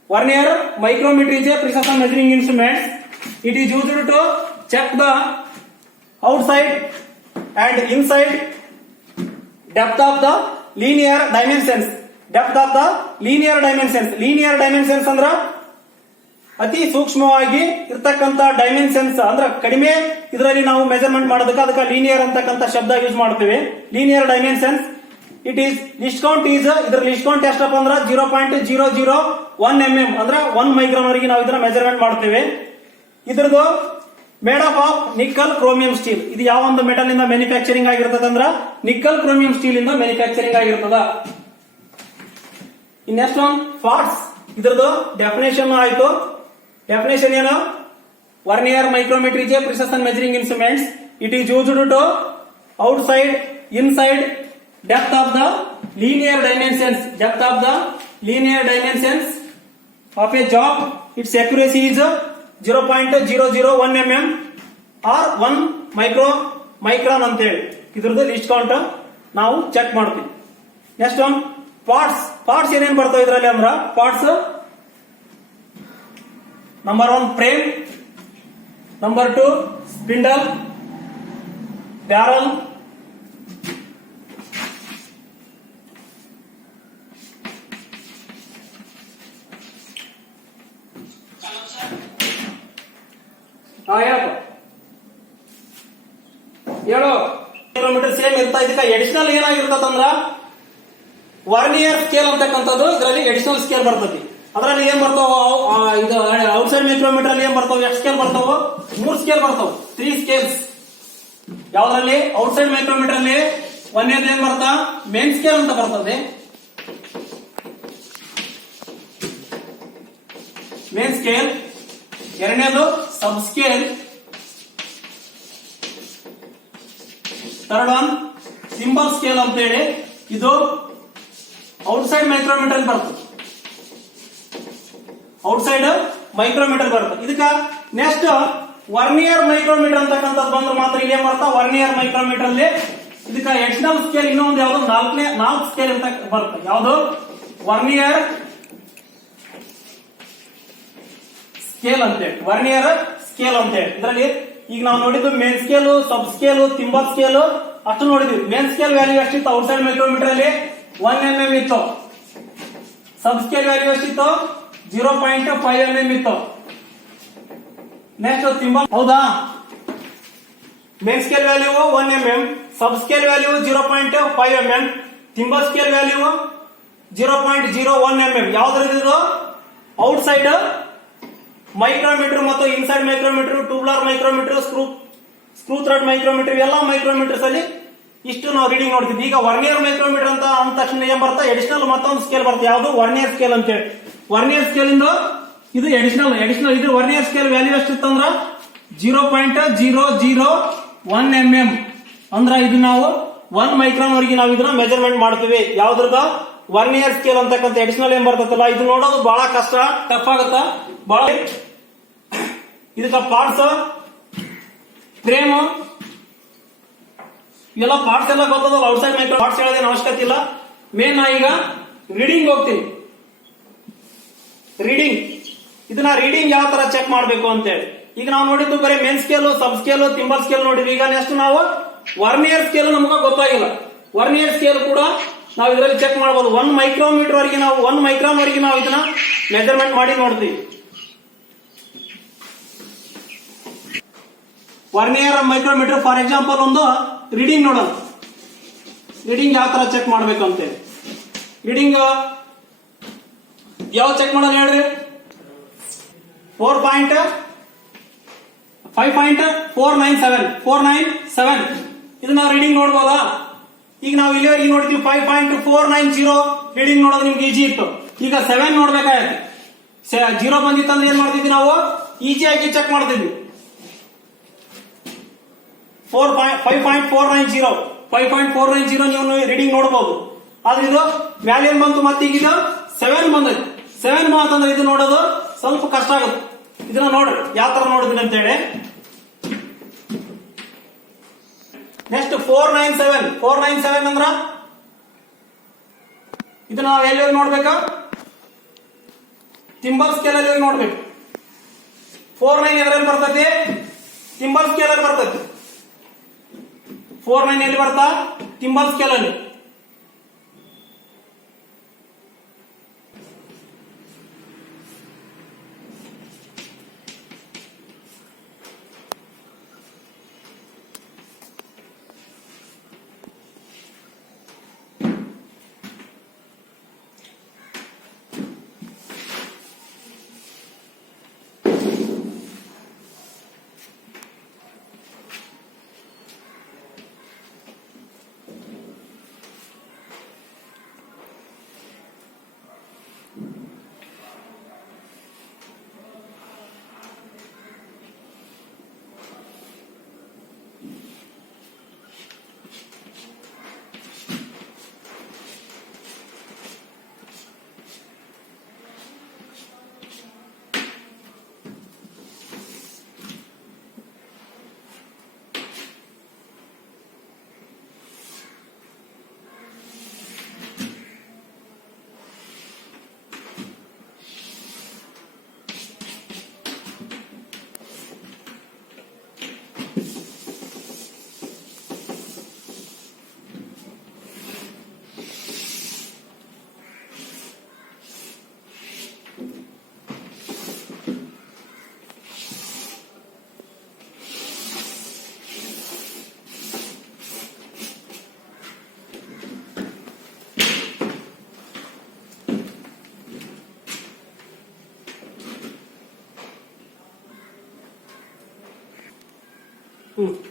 Vernier micrometer is a precision measuring instruments. It is used to check the outside and inside depth of the linear dimensions. Depth of the linear dimensions ಅಂದ್ರ ಅತಿ ಸೂಕ್ಷ್ಮವಾಗಿ ಇರ್ತಕ್ಕಂತ dimensions ಅಂದ್ರೆ ಕಡಿಮೆ ಇದರಲ್ಲಿ ನಾವು measurement ಮಾಡೋದಕ್ಕೆ linear ಅಂತಕ್ಕಂಥ ಶಬ್ದ ಯೂಸ್ ಮಾಡ್ತೀವಿ. Linear dimensions. It is list count is ಇದ್ರ ಲಿಸ್ಟ್ ಕೌಂಟ್ ಎಷ್ಟಪ್ಪ ಅಂದ್ರೆ 0.001 mm ಅಂದ್ರೆ 1 ಮೈಕ್ರಾನ್ ವರೆಗೆ ನಾವು ಇದನ್ನ ಮೆಜರ್ಮೆಂಟ್ ಮಾಡ್ತೀವಿ. ಇದ್ರದ್ದು made of nickel chromium steel. ಇದು ಯಾವ ಒಂದು ಮೆಟಲ್ ಇಂದ ಮ್ಯಾನುಫ್ಯಾಕ್ಚರಿಂಗ್ ಆಗಿರ್ತದ ಅಂದ್ರ ನಿಕ್ಕಲ್ ಕ್ರೋಮಿಯಂ ಸ್ಟೀಲ್ ಇಂದ ಮ್ಯಾನುಫ್ಯಾಕ್ಚರಿಂಗ್ ಆಗಿರ್ತದ. Next one parts. ಇದ್ರದ್ದು ಡೆಫಿನೇಷನ್ ಆಯ್ತು. ಡೆಫಿನೇಷನ್ ಏನು? Vernier micrometer is a precision measuring instruments. It is used to outside inside depth of the linear dimensions of a job. Its accuracy is 0.001 mm or 1 micron ಅಂತ ಹೇಳಿ ಇದ್ರದ್ದು least count ನಾವು check ಮಾಡ್ತೀವಿ. Next one parts ಏನೇನ್ ಬರ್ತಾವ ಇದ್ರಲ್ಲಿ ಅಂದ್ರ parts number 1 frame, number 2 spindle, barrel, ಹೇಳು ಕಿಲೋಮೀಟರ್ ಸೇಮ್ ಇರ್ತಾ. ಇದಕ್ಕೆ ಎಡಿಷನಲ್ ಏನಾಗಿರ್ತದಂದ್ರ ವರ್ನಿಯರ್ ಸ್ಕೇಲ್ ಅಂತಕ್ಕಂಥದ್ದು ಇದರಲ್ಲಿ ಎಡಿಷನಲ್ ಸ್ಕೇಲ್ ಬರ್ತದೆ. ಅದರಲ್ಲಿ ಏನ್ ಬರ್ತಾವ? ಇದು ಔಟ್ಸೈಡ್ ಮೈಕ್ರೋಮೀಟರ್ ಅಲ್ಲಿ ಏನ್ ಬರ್ತಾವ? ಎಷ್ಟು ಸ್ಕೇಲ್ ಬರ್ತಾವ? 3 ಸ್ಕೇಲ್ ಬರ್ತಾವ. 3 ಸ್ಕೇಲ್ಸ್. ಯಾವ್ದ್ರಲ್ಲಿ? ಔಟ್ಸೈಡ್ ಮೈಕ್ರೋಮೀಟರ್ ಅಲ್ಲಿ ಒಂದೇದು ಏನ್ ಬರ್ತಾ? ಮೇನ್ ಸ್ಕೇಲ್ ಅಂತ ಬರ್ತದೆ. Main scale. ಎರಡನೇದು sub scale. Third one thimble scale ಅಂತ ಹೇಳಿ ಇದು ಔಟ್ಸೈಡ್ ಮೈಕ್ರೋಮೀಟರ್ ಬರ್ತದೆ. ಔಟ್ಸೈಡ್ ಮೈಕ್ರೋಮೀಟರ್ ಬರ್ತದೆ. ಇದಕ್ಕ ನೆಕ್ಸ್ಟ್ ವರ್ನಿಯರ್ ಮೈಕ್ರೋಮೀಟರ್ ಅಂತಕ್ಕಂಥದ್ದು ಬಂದ್ರೆ ಮಾತ್ರ ಇಲ್ಲಿ ಏನ್ ಬರ್ತಾ? ವರ್ನಿಯರ್ ಮೈಕ್ರೋಮೀಟರ್ ಅಲ್ಲಿ ಇದಕ್ಕ ಎಡಿಷನಲ್ ಸ್ಕೇಲ್ ಇನ್ನೊಂದು ಯಾವ್ದು 4 ಸ್ಕೇಲ್ ಅಂತ ಬರುತ್ತೆ. ಯಾವ್ದು? ವರ್ನಿಯರ್ ಸ್ಕೇಲ್ ಅಂತೇಳಿ. ವರ್ನಿಯರ್ ಸ್ಕೇಲ್ ಅಂತೇಳಿ ಇದರಲ್ಲಿ ಈಗ ನಾವು ನೋಡಿದ್ದು main scale, sub scale, thimble scale ಅಷ್ಟು ನೋಡಿದ್ವಿ. ಮೇನ್ ಸ್ಕೇಲ್ ವ್ಯಾಲ್ಯೂ ಎಷ್ಟಿತ್ತು? ಔಟ್ಸೈಡ್ ಮೈಕ್ರೋಮೀಟರ್ ಅಲ್ಲಿ 1 mm ಇತ್ತು. ಸಬ್ ಸ್ಕೇಲ್ ವ್ಯಾಲ್ಯೂ ಎಷ್ಟಿತ್ತು? 0.5 mm ಇತ್ತು. Next thimble. ಹೌದಾ? Main scale value 1 mm, sub scale value 0.5 mm, thimble scale value 0.01 mm. ಯಾವ್ದ್ರದ್ದು? ಔಟ್ಸೈಡ್ ಮೈಕ್ರೋಮೀಟರ್ ಮತ್ತು inside micrometer, tubular micrometer, screw thread micrometer ಎಲ್ಲ micrometers ಅಲ್ಲಿ ಇಷ್ಟು ನಾವು ರೀಡಿಂಗ್ ನೋಡ್ತಿದ್ವಿ. ಈಗ ವರ್ನಿಯರ್ ಮೈಕ್ರೋಮೀಟರ್ ಅಂತ ಅಂದ ತಕ್ಷಣ ಏನ್ ಬರ್ತಾ? ಎಡಿಷನಲ್ ಮತ್ತೊಂದು ಸ್ಕೇಲ್ ಬರ್ತದೆ. ಯಾವುದು? ವರ್ನಿಯರ್ ಸ್ಕೇಲ್ ಅಂತ ಹೇಳಿ. ವರ್ನಿಯರ್ ಸ್ಕೇಲ್ ಇಂದ ಇದು ಎಡಿಷನಲ್ ಇದು ವರ್ನಿಯರ್ ಸ್ಕೇಲ್ ವ್ಯಾಲ್ಯೂ ಎಷ್ಟಿತ್ತಂದ್ರ 0.001 mm ಅಂದ್ರ ಇದು ನಾವು 1 ಮೈಕ್ರಾನ್ ವರೆಗೆ ನಾವು ಇದನ್ನ ಮೆಜರ್ಮೆಂಟ್ ಮಾಡ್ತೀವಿ. ಯಾವ್ದ್ರದ ವರ್ನಿಯರ್ ಸ್ಕೇಲ್ ಅಂತಕ್ಕಂಥ ಅಡಿಷನಲ್ ಏನ್ ಬರ್ತದಲ್ಲ, ಇದು ನೋಡೋದು ಬಹಳ ಕಷ್ಟ, ಟಫ್ ಆಗುತ್ತ ಬಹಳ. ಇದಕ್ಕ ಪಾರ್ಟ್ಸ್, ಫ್ರೇಮ್ ಇವೆಲ್ಲ ಪಾರ್ಟ್ಸ್ ಎಲ್ಲ ಗೊತ್ತದಲ್ಲ. ಔಟ್ಸೈಡ್ ಮೈಕ್ರೋ ಪಾರ್ಟ್ಸ್ ಹೇಳೋದೇನು ಅವಶ್ಯಕತೆ ಇಲ್ಲ. ಮೇನ್ ನಾ ಈಗ ರೀಡಿಂಗ್ ಹೋಗ್ತೀನಿ. ರೀಡಿಂಗ್ ಇದನ್ನ ರೀಡಿಂಗ್ ಯಾವ ತರ ಚೆಕ್ ಮಾಡಬೇಕು ಅಂತೇಳಿ ಈಗ ನಾವು ನೋಡಿದ್ದು ಬರೀ main scale, sub scale, thimble scale ನೋಡಿದ್ವಿ. ಈಗ ನೆಕ್ಸ್ಟ್ ನಾವು ವರ್ನಿಯರ್ ಸ್ಕೇಲ್ ನಮ್ಗೆ ಗೊತ್ತಾಗಿಲ್ಲ. ವರ್ನಿಯರ್ ಸ್ಕೇಲ್ ಕೂಡ ನಾವು ಇದರಲ್ಲಿ ಚೆಕ್ ಮಾಡಬಹುದು. 1 ಮೈಕ್ರೋಮೀಟರ್ ವರೆಗೆ ನಾವು 1 ಮೈಕ್ರಾನ್ ವರೆಗೆ ನಾವು ಇದನ್ನ ಮೆಜರ್ಮೆಂಟ್ ಮಾಡಿ ನೋಡ್ತೀವಿ. ವರ್ನಿಯರ್ ಮೈಕ್ರೋಮೀಟರ್ ಫಾರ್ ಎಕ್ಸಾಂಪಲ್ ಒಂದು ರೀಡಿಂಗ್ ನೋಡೋಣ. ರೀಡಿಂಗ್ ಯಾವ ತರ ಚೆಕ್ ಮಾಡ್ಬೇಕು ಅಂತೇಳಿ. ರೀಡಿಂಗ್ ಯಾವ ಚೆಕ್ ಮಾಡೋಣ ಹೇಳ್ರಿ. 5.497 ಇದನ್ನ ರೀಡಿಂಗ್ ನೋಡ್ಬೋದಾ? ಈಗ ನಾವು ಇಲ್ಲಿವರೆಗೆ ನೋಡ್ತೀವಿ 5.490 ರೀಡಿಂಗ್ ನೋಡೋದು ನಿಮ್ಗೆ ಈಜಿ ಇತ್ತು. ಈಗ 7 ನೋಡ್ಬೇಕಾಗತ್ತೆ. 0 ಬಂದಿತ್ತಂದ್ರೆ ಏನ್ ಮಾಡ್ತಿದ್ವಿ ನಾವು, ಈಜಿ ಆಗಿ ಚೆಕ್ ಮಾಡ್ತಿದ್ವಿ. 5.490 ನೀವು ರೀಡಿಂಗ್ ನೋಡಬಹುದು. ಆದ್ರೆ ಇದು ವ್ಯಾಲ್ಯೂ ಏನ್ ಬಂತು, ಮತ್ತೆ ಈಗ ಇದು 7 ಬಂದೈತಿ. 7 ಬಂತಂದ್ರೆ ಇದು ನೋಡೋದು ಸ್ವಲ್ಪ ಕಷ್ಟ ಆಗುತ್ತೆ. ಇದನ್ನ ನೋಡ್ರಿ ಯಾವ ತರ ನೋಡಿದ್ವಿ ಅಂತ ಹೇಳಿ. ನೆಕ್ಸ್ಟ್ 497 ಅಂದ್ರ ಇದನ್ನ ನಾವು ಎಲ್ಲಿ ನೋಡ್ಬೇಕಾ, ತಿಂಬಲ್ ಸ್ಕೇಲ್ ಅಲ್ಲಿ ನೋಡ್ಬೇಕು. 49 ಎದ್ರಲ್ಲಿ ಬರ್ತೈತಿ, ತಿಂಬಲ್ ಸ್ಕೇಲ್ ಅಲ್ಲಿ ಬರ್ತೈತಿ. 49 ಎಲ್ಲಿ ಬರ್ತಾ, ತಿಂಬಲ್ ಸ್ಕೇಲ್ ಅಲ್ಲಿ.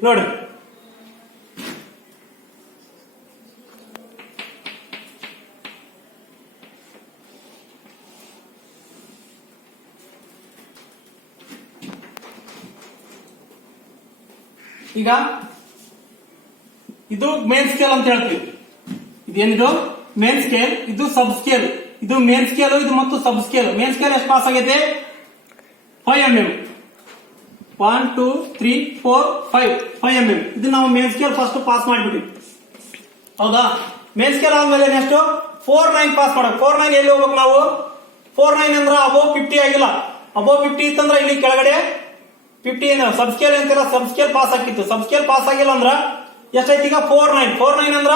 ನೋಡಿ ಈಗ ಇದು ಮೇನ್ ಸ್ಕೇಲ್ ಅಂತ ಹೇಳ್ತೀವಿ. ಇದೇನಿದು ಮೇನ್ ಸ್ಕೇಲ್, ಇದು ಸಬ್ ಸ್ಕೇಲ್. ಇದು ಮೇನ್ ಸ್ಕೇಲ್, ಇದು ಮತ್ತು ಸಬ್ ಸ್ಕೇಲ್. ಮೇನ್ ಸ್ಕೇಲ್ ಎಷ್ಟು ಪಾಸ್ ಆಗೈತೆ, 5 mm. 1 2 3 4 5 mm. ಇದು ನಾವು ಮೇನ್ ಸ್ಕೇಲ್ ಫಸ್ಟ್ ಪಾಸ್ ಮಾಡಿಬಿಟ್ವಿ, ಹೌದಾ? ಮೇನ್ ಸ್ಕೇಲ್ ಆದ್ಮೇಲೆ ನೆಕ್ಸ್ಟ್ 49 ಪಾಸ್ ಮಾಡಕ್. 49 ಎಲ್ಲಿ ಹೋಗ್ಬೇಕು ನಾವು? 49 ಅಂದ್ರೆ ಅಬೋವ್ 50 ಆಗಿಲ್ಲ. ಅಬೋವ್ 50 ಇತ್ತಂದ್ರೆ ಇಲ್ಲಿ ಕೆಳಗಡೆ 50 ಸಬ್ ಸ್ಕೇಲ್ ಅಂತಿಲ್ಲ, ಸಬ್ ಸ್ಕೇಲ್ ಪಾಸ್ ಆಗಿತ್ತು. ಸಬ್ ಸ್ಕೇಲ್ ಪಾಸ್ ಆಗಿಲ್ಲ ಅಂದ್ರ ಎಷ್ಟೈತಿ ಈಗ? 49 ಅಂದ್ರ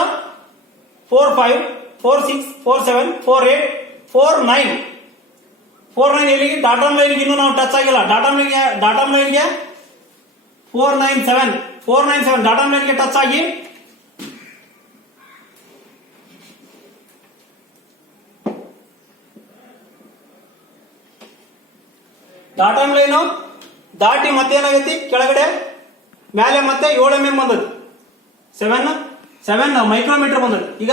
4 5 4 6 4 7 4 8 4 9. 49 ಎಲ್ಲಿಗೆ? ಡಾಟಮ್ ಲೈನ್ಗೆ ಇನ್ನೂ ನಾವು ಟಚ್ ಆಗಿಲ್ಲ. ಡಾಟಮ್ ಲೈನ್ಗೆ 497 ಡಾಟಮ್ ಲೈನ್ಗೆ ಟಚ್ ಆಗಿ ಡಾಟಮ್ ಲೈನ್ ದಾಟಿ ಮತ್ತೇನಾಗೈತಿ ಕೆಳಗಡೆ ಮೇಲೆ ಮತ್ತೆ 7 mm ಬಂದದ್ದು. 7 ಮೈಕ್ರೋಮೀಟರ್ ಬಂದದ್ದು. ಈಗ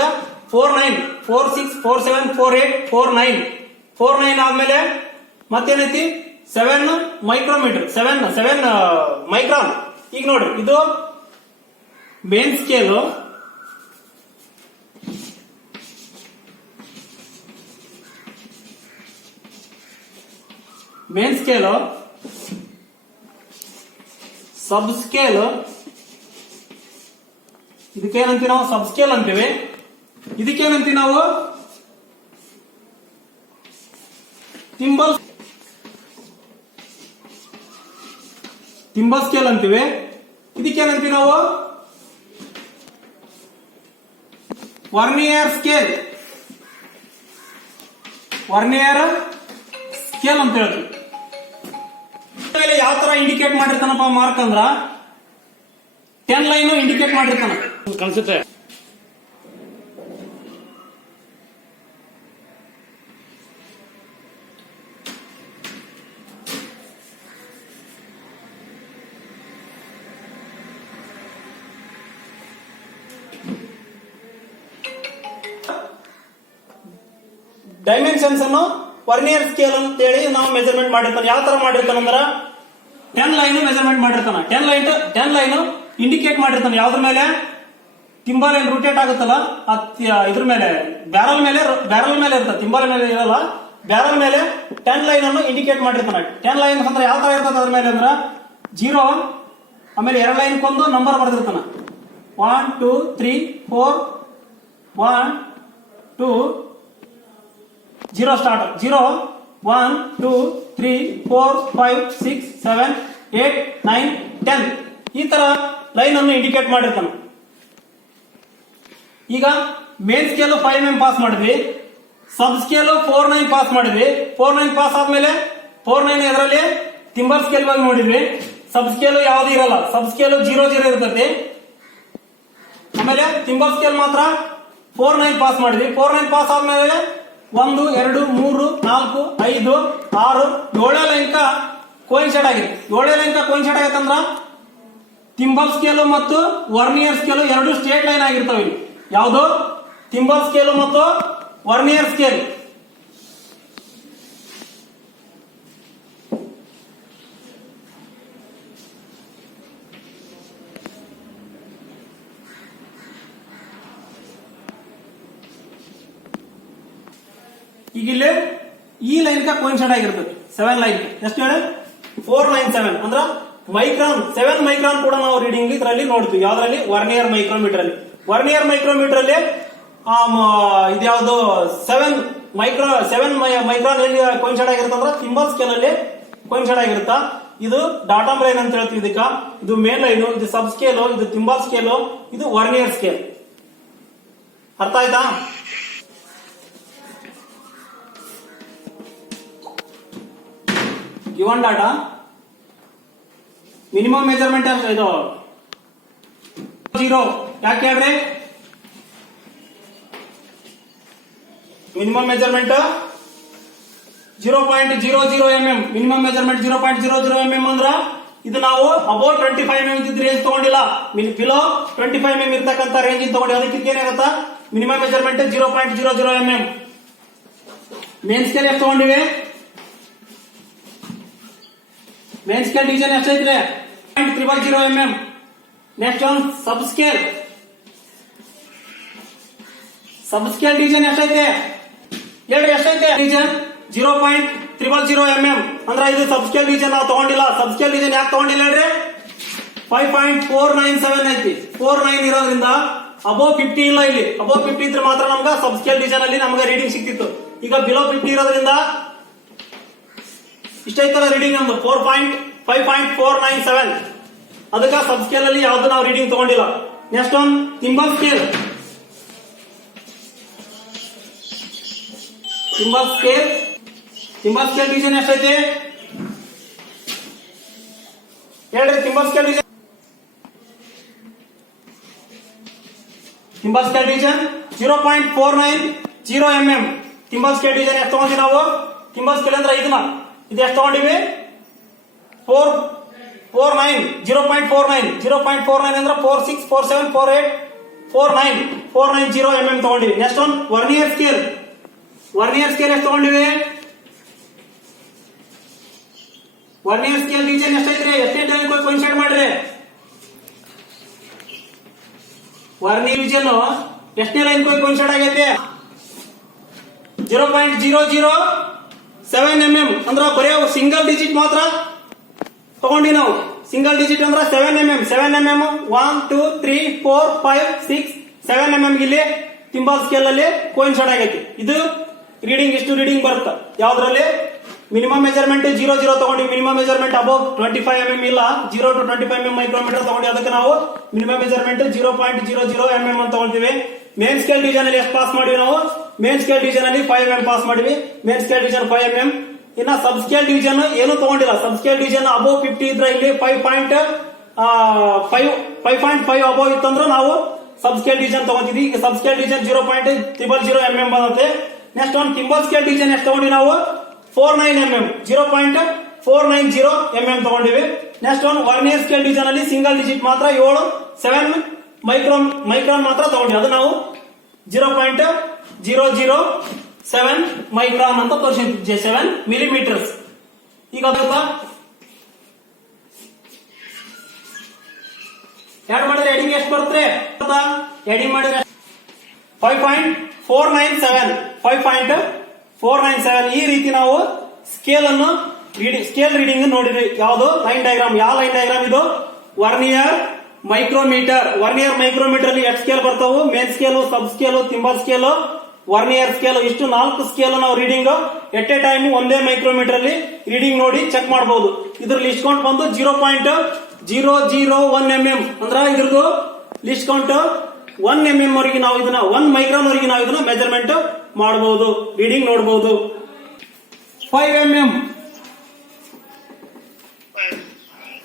49 4 6 4 7 4 8 4 9. 49 ಆದ್ಮೇಲೆ ಮತ್ತೇನೈತಿ 7 ಮೈಕ್ರೋಮೀಟರ್, 7 ಮೈಕ್ರಾನ್. ಈಗ ನೋಡ್ರಿ ಇದು main scale main scale, sub scale, ಇದಕ್ಕೇನಂತೀವಿ ನಾವು ಸಬ್ ಸ್ಕೇಲ್ ಅಂತೀವಿ. ಇದಕ್ಕೇನಂತೀವಿ ನಾವು ತಿಂಬಲ್ ಸ್ಕೇಲ್ ಅಂತೀವಿ. ಇದಕ್ಕೇನಂತೀವಿ ನಾವು ವರ್ನಿಯರ್ ಸ್ಕೇಲ್ ಅಂತ ಹೇಳ್ತೀವಿ. ಯಾವ ತರ ಇಂಡಿಕೇಟ್ ಮಾಡಿರ್ತಾನಪ್ಪ ಮಾರ್ಕ್ ಅಂದ್ರ 10 ಲೈನ್ ಇಂಡಿಕೇಟ್ ಮಾಡಿರ್ತಾನ ಕಾಣಿಸುತ್ತೆ. ಡೈಮೆನ್ಷನ್ಸ್ ಅನ್ನು ವರ್ನಿಯರ್ ಸ್ಕೇಲ್ ಅಂತ ಹೇಳಿ ನಾವು ಮೆಜರ್ಮೆಂಟ್ ಮಾಡಿರ್ತಾನೆ. ಯಾವ ತರ ಮಾಡಿರ್ತಾನ ಅಂದ್ರ 10 ಲೈನ್ ಮೆಜರ್ಮೆಂಟ್ ಮಾಡಿರ್ತಾನ. 10 ಲೈನ್ ಇಂಡಿಕೇಟ್ ಮಾಡಿರ್ತಾನೆ. ಯಾವ್ದ್ರ ಮೇಲೆ? ತಿಂಬಲ್ ಏನ್ ರೋಟೇಟ್ ಆಗುತ್ತಲ್ಲ ಇದ್ರ ಮೇಲೆ, ಬ್ಯಾರಲ್ ಮೇಲೆ ಇರ್ತದೆ. ತಿಂಬಲ್ ಮೇಲೆ ಇರಲ್ಲ, ಬ್ಯಾರಲ್ ಮೇಲೆ 10 ಲೈನ್ ಅನ್ನು ಇಂಡಿಕೇಟ್ ಮಾಡಿರ್ತಾನೆ. 10 ಲೈನ್ ಅಂದ್ರೆ ಯಾವ ತರ ಇರ್ತದೆ ಅದ್ರ ಮೇಲೆ ಅಂದ್ರ 0, ಆಮೇಲೆ 2 ಲೈನ್ ಕೊಂದು ನಂಬರ್ ಬರ್ದಿರ್ತಾನ. 1 2 3 4 1 2 0 ಸ್ಟಾರ್ಟ್. 0 1 2 3 4 5 6 7 8 9 10 ಈ ತರ ಲೈನ್ ಅನ್ನು ಇಂಡಿಕೇಟ್ ಮಾಡಿರ್ತಾನೆ. ಈಗ ಮೇನ್ ಸ್ಕೇಲ್ 5 mm ಪಾಸ್ ಮಾಡಿದ್ವಿ, ಸಬ್ ಸ್ಕೇಲ್ 4 9 ಪಾಸ್ ಮಾಡಿದ್ವಿ. 4 9 ಪಾಸ್ ಆದ್ಮೇಲೆ 4 9 ಇದರಲ್ಲಿ ತಿಂಬಲ್ ಸ್ಕೇಲ್ ಬಗ್ಗೆ ನೋಡಿದ್ವಿ. ಸಬ್ ಸ್ಕೇಲ್ ಯಾವ್ದು ಇರಲ್ಲ, ಸಬ್ ಸ್ಕೇಲ್ 0 0 ಇರ್ತೈತಿ. ಆಮೇಲೆ ತಿಂಬಲ್ ಸ್ಕೇಲ್ ಮಾತ್ರ 4 9 ಪಾಸ್ ಮಾಡಿದ್ವಿ. 4 9 ಪಾಸ್ ಆದ್ಮೇಲೆ 1 2 3 4 5 6 7 ಲೈನ್ಕ ಕೋಯಿನ್ಸೈಡ್ ಆಗಿದೆ. 7 ಲೈನ್ಕ ಕೋಯಿನ್ಸೈಡ್ ಆಗೈತೆ ಅಂದ್ರ ತಿಂಬಲ್ ಸ್ಕೇಲ್ ಮತ್ತು ವರ್ನಿಯರ್ ಸ್ಕೇಲ್ ಎರಡು ಸ್ಟ್ರೇಟ್ ಲೈನ್ ಆಗಿರ್ತಾವ. ಇಲ್ಲಿ ಯಾವುದು? ತಿಂಬಲ್ ಸ್ಕೇಲ್ ಮತ್ತು ವರ್ನಿಯರ್ ಸ್ಕೇಲ್. ಈಗ ಇಲ್ಲಿ ಈ ಲೈನ್ ಕೋಯಿನ್ಸೈಡ್ ಆಗಿರ್ತದೆ 7 ಲೈನ್. ಎಷ್ಟು ಹೇಳಿ? 497 ಅಂದ್ರ ಮೈಕ್ರಾನ್, 7 ಮೈಕ್ರಾನ್ ಕೂಡ ನಾವು ರೀಡಿಂಗ್ ಇದರಲ್ಲಿ ನೋಡ್ತೀವಿ. ಯಾವ್ದ್ರಲ್ಲಿ? ವರ್ನಿಯರ್ ಮೈಕ್ರೋಮೀಟರ್ ಅಲ್ಲಿ. ವರ್ನಿಯರ್ ಮೈಕ್ರೋಮೀಟರ್ ಅಲ್ಲಿ ಇದ್ಯಾವುದು 7 ಮೈಕ್ರಾನ್ ಎಲ್ಲಿ ಕೋಯಿನ್ಸೈಡ್ ಆಗಿರುತ್ತೆ ಅಂದ್ರೆ ತಿಂಬಲ್ ಸ್ಕೇಲ್ ಅಲ್ಲಿ ಕೋಯಿನ್ಸೈಡ್ ಆಗಿರುತ್ತಾ. ಇದು ಡಾಟಮ್ ಲೈನ್ ಅಂತ ಹೇಳ್ತೀವಿ ಇದಕ್ಕ. ಇದು ಮೇನ್ ಲೈನ್, ಇದು ಸಬ್ ಸ್ಕೇಲ್, ಇದು ತಿಂಬಲ್ ಸ್ಕೇಲ್, ಇದು ವರ್ನಿಯರ್ ಸ್ಕೇಲ್. ಅರ್ಥ ಆಯ್ತಾ? ಗಿವನ್ ಡಾಟಾ ಮಿನಿಮಮ್ ಮೆಜರ್ಮೆಂಟ್ ಇದು 0. ಯಾಕೆ ಹೇಳ್ರಿ? Minimum measurement 0.00 mm. Minimum measurement 0.00 mm ಅಂದ್ರ ಇದು ನಾವು ಅಬೌಟ್ 25 mm ಇದ್ದ ರೇಂಜ್ ತಗೊಂಡಿಲ್ಲ, ಬಿಲೋ 25 mm ಇರ್ತಕ್ಕಂಥ ರೇಂಜ್ ತಗೊಂಡಿ. ಅದಕ್ಕೆ ಏನಾಗುತ್ತಾ minimum measurement 0.00 mm. Main scale ಎಷ್ಟು ತಗೊಂಡಿವಿ? ಮೇನ್ ಸ್ಕೇಲ್ ಡಿವಿಷನ್ ಎಷ್ಟೈತ್ರಿ? 0.000 mm. Next one sub scale division ಎಷ್ಟೈತೆ ಹೇಳ್ರಿ? ಎಷ್ಟೈತೆ ಡಿವಿಷನ್? 0.000 mm. ಅಂದ್ರ ಇದು ಸಬ್ ಸ್ಕೇಲ್ ಡಿವಿಷನ್ ನಾವು ತಗೊಂಡಿಲ್ಲ. ಸಬ್ ಸ್ಕೇಲ್ ಡಿವಿಷನ್ ಯಾಕೆ ತಗೊಂಡಿಲ್ಲ ಹೇಳ್ರಿ? 5.497 ಐತಿ. 49 ಇರೋದ್ರಿಂದ ಅಬೋ 50 ಇಲ್ಲ. ಇಲ್ಲಿ ಅಬೋ 50 ಇದ್ರೆ ಮಾತ್ರ ನಮ್ಗ ಸಬ್ ಸ್ಕೇಲ್ ಡಿವಿಷನ್ ಅಲ್ಲಿ ನಮ್ಗೆ ರೀಡಿಂಗ್ ಸಿಕ್ತಿತ್ತು. ಈಗ ಬಿಲೋ 50 ಇರೋದ್ರಿಂದ ಇಷ್ಟೈತಲ್ಲ ರೀಡಿಂಗ್ ನಮ್ದು 5.497. ಅದಕ್ಕೆ ಸಬ್ ಸ್ಕೇಲ್ ಅಲ್ಲಿ ಯಾವ್ದು ನಾವು ರೀಡಿಂಗ್ ತಗೊಂಡಿಲ್ಲ. Next one thimble scale division ಎಷ್ಟೈತೆ ಹೇಳ್ರಿ? Thimble scale division 0.490 mm. Thimble scale division ಎಷ್ಟು ತಗೊಂಡಿವಿ ನಾವು? ತಿಂಬಲ್ ಸ್ಕೇಲ್ ಅಂದ್ರೆ ಇದು ಎಷ್ಟು ತಗೊಂಡಿವಿ? 0.49 ಅಂದ್ರೆ 46 47 48 490 mm ತಗೊಂಡಿವಿ. ನೆಕ್ಸ್ಟ್ ಒನ್ ವರ್ನಿಯರ್ ಸ್ಕೇಲ್ ಎಷ್ಟು ತಗೊಂಡಿವಿ? ವರ್ನಿಯರ್ ಸ್ಕೇಲ್ ಡಿವಿಷನ್ ಎಷ್ಟೈತ್ರಿ? ಎಷ್ಟೇ ಲೈನ್ ಕೋಯಿನ್ಸೈಡ್ ಮಾಡ್ರಿ? ವರ್ನಿಯರ್ ಡಿವಿಷನ್ ಎಷ್ಟೇ ಲೈನ್ ಕೋಯಿನ್ಸೈಡ್ ಆಗೈತೆ? 0.007 7mm ಅಂದ್ರ ಬರೀ ಸಿಂಗಲ್ ಡಿಜಿಟ್ ಮಾತ್ರ ತಗೊಂಡಿ ನಾವು. ಸಿಂಗಲ್ ಡಿಜಿಟ್ ಅಂದ್ರ 7mm 7mm 1 2 3 4 5 6 7mm ಇಲ್ಲಿ ಟಿಂಬಲ್ ಸ್ಕೇಲ್ ಅಲ್ಲಿ ಕೋಇನ್ಸೈಡ್ ಆಗೈತಿ. ಇದು ರೀಡಿಂಗ್ ಇಷ್ಟು ರೀಡಿಂಗ್ ಬರುತ್ತೆ. ಯಾವ್ದ್ರಲ್ಲಿ ಮಿನಿಮಮ್ ಮೆಜರ್ಮೆಂಟ್ 0 ತಗೊಂಡಿ. ಮಿನಿಮಮ್ ಮೆಜರ್ಮೆಂಟ್ ಅಬೌವ್ 25mm ಇಲ್ಲ, 0 to 25mm ಮೈಕ್ರೋಮೀಟರ್ ತಗೊಂಡಿ. ಅದಕ್ಕೆ ನಾವು ಮಿನಿಮಮ್ ಮೆಜರ್ಮೆಂಟ್ 0.00mm ಅಂತ ತಗೊಳ್ತೀವಿ. ಮೇನ್ ಸ್ಕೇಲ್ ಡಿವಿಷನ್ ಅಲ್ಲಿ ಎಷ್ಟು ಪಾಸ್ ಮಾಡಿವಿ ನಾವು? ಮೇನ್ ಸ್ಕೇಲ್ ಡಿವಿಷನ್ ಅಲ್ಲಿ 5mm ಪಾಸ್ ಮಾಡಿವಿ. Main scale division 5mm. ಇನ್ನ ಸಬ್ ಸ್ಕೇಲ್ ಡಿವಿಷನ್ ಏನು ತಗೊಂಡಿಲ್ಲ. ಸಬ್ ಸ್ಕೇಲ್ ಡಿವಿಷನ್ ಅಬೌವ್ 50 ಇದ್ರೆ ಇಲ್ಲಿ 5.5 ಅಬೌವ್ ಇತ್ತಂದ್ರೆ ನಾವು ಸಬ್ ಸ್ಕೇಲ್ ಡಿವಿಷನ್ ತಗೊಂಡಿದ್ವಿ. ಈಗ ಸಬ್ ಸ್ಕೇಲ್ ಡಿವಿಷನ್ 0.000mm ಬಂದತ್ತೆ. ನೆಕ್ಸ್ಟ್ ಒಂದು ಟಿಂಬಲ್ ಸ್ಕೇಲ್ ಡಿವಿಷನ್ ಎಷ್ಟು ತಗೊಂಡಿ ನಾವು? 49mm 0.490mm ತಗೊಂಡಿವಿ. ನೆಕ್ಸ್ಟ್ ಒಂದು ವರ್ನಿಯರ್ ಸ್ಕೇಲ್ ಡಿವಿಷನ್ ಅಲ್ಲಿ ಸಿಂಗಲ್ ಡಿಜಿಟ್ ಮಾತ್ರ 7 ಮೈಕ್ರಾನ್ ಮಾತ್ರ ತಗೊಂಡಿವಿ. ಅದು ನಾವು 0.007 ಮೈಕ್ರಾನ್ ಅಂತ ತೋರಿಸಿದ್ವಿ. 7 ಮಿಲಿಮೀಟರ್ಸ್. ಈಗ ಅದಕ್ಕೆ ಆಡ್ ಮಾಡಿದ್ರೆ ಎಡಿಂಗ್ ಎಷ್ಟು ಬರುತ್ತೆ? ಎಡಿಂಗ್ ಮಾಡಿದ್ರೆ 5.497 ಈ ರೀತಿ ನಾವು ಸ್ಕೇಲ್ ಅನ್ನು ಸ್ಕೇಲ್ ರೀಡಿಂಗ್ ನೋಡಿದ್ವಿ. ಯಾವುದು? Line diagram. ಯಾವ ಲೈನ್ ಡಯಾಗ್ರಾಮ್ ಇದು? Vernier micrometer. ವರ್ನಿಯರ್ ಮೈಕ್ರೋಮೀಟರ್ ಅಲ್ಲಿ ಎಷ್ಟು ಸ್ಕೇಲ್ ಬರ್ತಾವು? Main scale, sub scale, thimble scale, vernier scale. ಇಷ್ಟು 4 ಸ್ಕೇಲ್ ನಾವು ರೀಡಿಂಗ್ ಎಟ್ ಎ ಟೈಮ್ ಒಂದೇ ಮೈಕ್ರೋಮೀಟರ್ ಅಲ್ಲಿ ರೀಡಿಂಗ್ ನೋಡಿ ಚೆಕ್ ಮಾಡಬಹುದು. ಇದ್ರ ಲಿಸ್ಟ್ ಕೌಂಟ್ ಬಂದು 0.001mm ಅಂದ್ರ ಇದ್ರದ್ದು ಲಿಸ್ಟ್ ಕೌಂಟ್ 1mm ವರೆಗೆ ನಾವು ಇದನ್ನ 1 ಮೈಕ್ರಾನ್ ವರೆಗೆ ನಾವು ಇದನ್ನ ಮೆಜರ್ಮೆಂಟ್ ಮಾಡಬಹುದು, ರೀಡಿಂಗ್ ನೋಡಬಹುದು. 5mm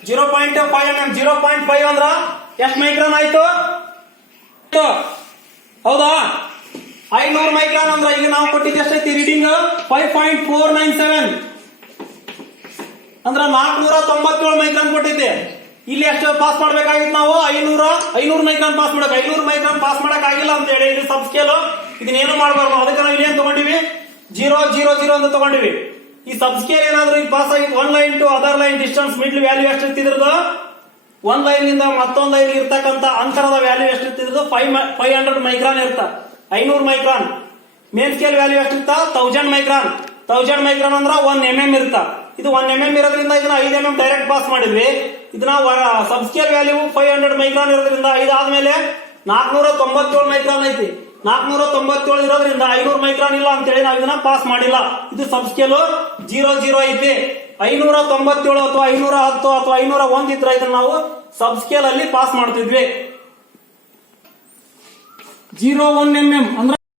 0.5mm 0.5 ಅಂದ್ರ ಎಷ್ಟು ಮೈಕ್ರಾನ್ ಆಯ್ತು? ಹೌದಾ? 500 ಮೈಕ್ರಾನ್ ಅಂದ್ರ ಈಗ ನಾವು ಕೊಟ್ಟಿದ್ದು ಎಷ್ಟೈತಿ ರೀಡಿಂಗ್? 5.497 ಅಂದ್ರ 497 ಮೈಕ್ರಾನ್ ಕೊಟ್ಟಿದ್ದೆ. ಇಲ್ಲಿ ಎಷ್ಟು ಪಾಸ್ ಮಾಡ್ಬೇಕಾಗಿತ್ತು ನಾವು? 500 ಮೈಕ್ರಾನ್ ಪಾಸ್ ಮಾಡಕ್. 500 ಮೈಕ್ರಾನ್ ಪಾಸ್ ಮಾಡಕ್ ಆಗಿಲ್ಲ ಅಂತ ಹೇಳಿ ಇದು ಸಬ್ ಸ್ಕೇಲ್. ಇದನ್ನೇನು ಮಾಡಬಾರ್ದು. ಅದಕ್ಕೆ ನಾವು ಇಲ್ಲಿ ಏನ್ ತಗೊಂಡಿವಿ? 000 ಅಂತ ತಗೊಂಡಿವಿ. ಈ ಸಬ್ ಸ್ಕೇಲ್ ಏನಾದ್ರು ಈಗ ಪಾಸ್ ಆಗಿತ್ತು 1 line to other line distance middle value ಎಷ್ಟು ಇರ್ತಿದ್ರದು? 1 ಲೈನ್ ಇಂದ ಮತ್ತೊಂದು ಲೈನ್ ಇರ್ತಕ್ಕಂತ ಅಂತರದ ವ್ಯಾಲ್ಯೂ ಎಷ್ಟು ಇರ್ತಿದ್ರು? 500 ಮೈಕ್ರಾನ್ ಇರ್ತ. 500 ಮೈಕ್ರಾನ್. ಮೇನ್ ಸ್ಕೇಲ್ ವ್ಯಾಲ್ಯೂ ಎಷ್ಟು ಇರ್ತ? 1000 ಮೈಕ್ರಾನ್. 1000 ಮೈಕ್ರಾನ್ ಅಂದ್ರ 1mm ಇರ್ತ. ಇದು 1mm ಇರೋದ್ರಿಂದ ಇದನ್ನ 5mm ಡೈರೆಕ್ಟ್ ಪಾಸ್ ಮಾಡಿದ್ವಿ. ಇದನ್ನ ಸಬ್ ಸ್ಕೇಲ್ ವ್ಯಾಲ್ಯೂ 500 ಮೈಕ್ರಾನ್ ಇರೋದ್ರಿಂದ ಇದಾದ್ಮೇಲೆ 497 ಮೈಕ್ರಾನ್ ಐತಿ. 497 ಇರೋದ್ರಿಂದ 500 ಮೈಕ್ರಾನ್ ಇಲ್ಲ ಅಂತೇಳಿ ನಾವು ಇದನ್ನ ಪಾಸ್ ಮಾಡಿಲ್ಲ. ಇದು ಸಬ್ ಸ್ಕೇಲ್ 00 ಐತಿ. 597 ಅಥವಾ 510 ಅಥವಾ 501 ಇದ್ರೆ ಇದನ್ನ ನಾವು ಸಬ್ ಸ್ಕೇಲ್ ಅಲ್ಲಿ ಪಾಸ್ ಮಾಡ್ತಿದ್ವಿ. 01mm ಅಂದ್ರೆ